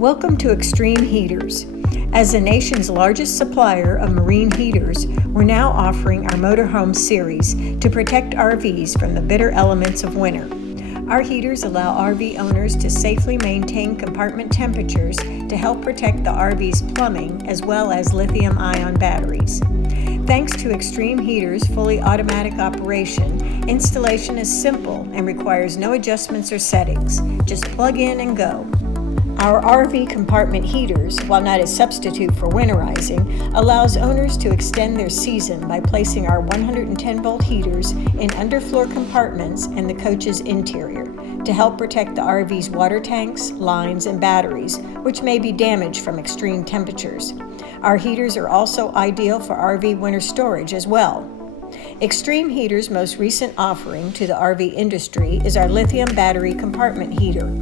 Welcome to Xtreme Heaters. As the nation's largest supplier of marine heaters, we're now offering our motorhome series to protect RVs from the bitter elements of winter. Our heaters allow RV owners to safely maintain compartment temperatures to help protect the RV's plumbing as well as lithium-ion batteries. Thanks to Xtreme Heaters' fully automatic operation, installation is simple and requires no adjustments or settings. Just plug in and go. Our RV compartment heaters, while not a substitute for winterizing, allows owners to extend their season by placing our 110-volt heaters in underfloor compartments in the coach's interior to help protect the RV's water tanks, lines, and batteries, which may be damaged from extreme temperatures. Our heaters are also ideal for RV winter storage as well. Xtreme Heaters' most recent offering to the RV industry is our lithium battery compartment heater.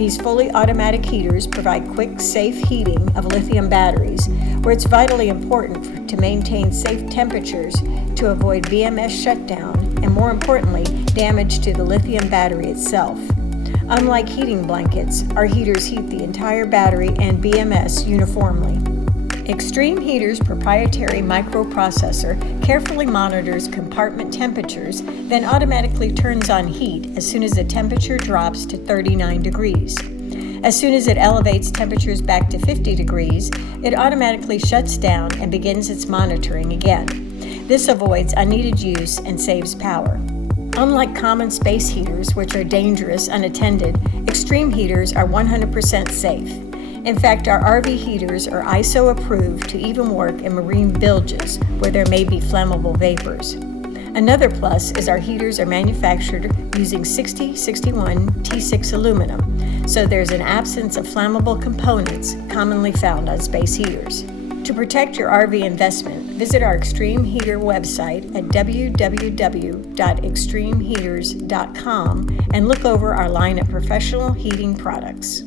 These fully automatic heaters provide quick, safe heating of lithium batteries, where it's vitally important to maintain safe temperatures to avoid BMS shutdown and, more importantly, damage to the lithium battery itself. Unlike heating blankets, our heaters heat the entire battery and BMS uniformly. Xtreme Heaters' proprietary microprocessor carefully monitors compartment temperatures, then automatically turns on heat as soon as the temperature drops to 39 degrees. As soon as it elevates temperatures back to 50 degrees, it automatically shuts down and begins its monitoring again. This avoids unneeded use and saves power. Unlike common space heaters, which are dangerous unattended, Xtreme Heaters are 100% safe. In fact, our RV heaters are ISO approved to even work in marine bilges where there may be flammable vapors. Another plus is our heaters are manufactured using 6061 T6 aluminum, so there's an absence of flammable components commonly found on space heaters. To protect your RV investment, visit our Xtreme Heater website at www.xtremeheaters.com and look over our line of professional heating products.